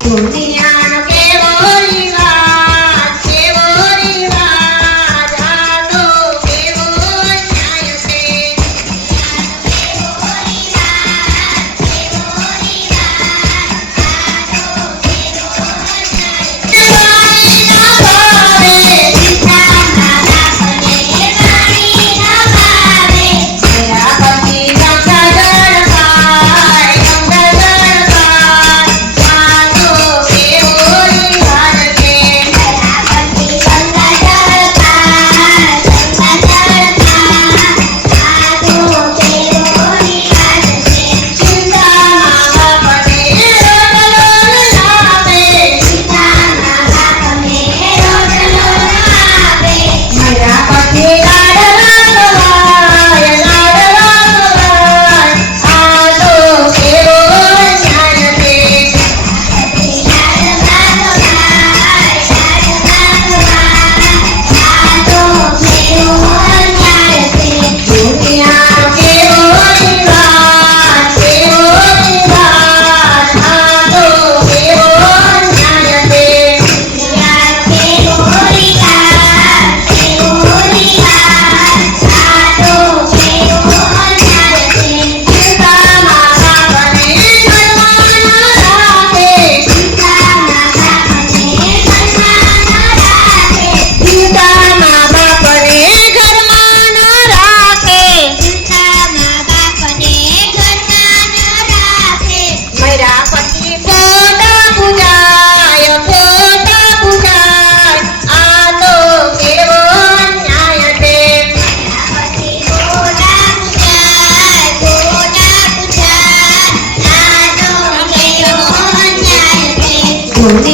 દુનિયાનો કેવો રિવાજ, કેવો રિવાજ, આ તો કેવો અન્યાય છે. વાણી ના ભાવે, પિતાના બાપને વાણી ના ભાવે. એના પછી ગંગા જળ પાય, ગંગા જળ પાય, આ તો કેવો રિવાજ છે. એના પછી ગંગા જળ પાય, ગંગા જળ પાય, આ તો કેવો રિવાજ છે. સીતાના બાપને રોટલો ન આપે, સીતાના બાપને રોટલો ન આપે. મર્યા પછી લાડવા ખવાય, લાડવા ખવાય, આ તો કેવો અન્યાય છે. પછી લાડવા ખવાય, લાડવા ખવાય, આ તો કેવો અન્યાય છે. દુનિયાનો કેવો રિવાજ, કેવો રિવાજ, આ તો કેવો અન્યાય છે. દુનિયાનો કેવો રિવાજ, કેવો રિવાજ, આ તો કેવો અન્યાય છે. સીતાના બાપને ઘરમાં ન રાખે, સીતાના બાપને ઘરમાં ન રાખે, સીતાના બાપને ઘરમાં ન રાખે, સીતાના બાપને ઘરમાં ન રાખે. મર્યા પછી ફોટા પૂજાય, ફોટા પૂજાય, આ તો કેવો અન્યાય છે. મર્યા પછી ફોટા પૂજાય, ફોટા પૂજાય, આ તો કેવો અન્યાય છે.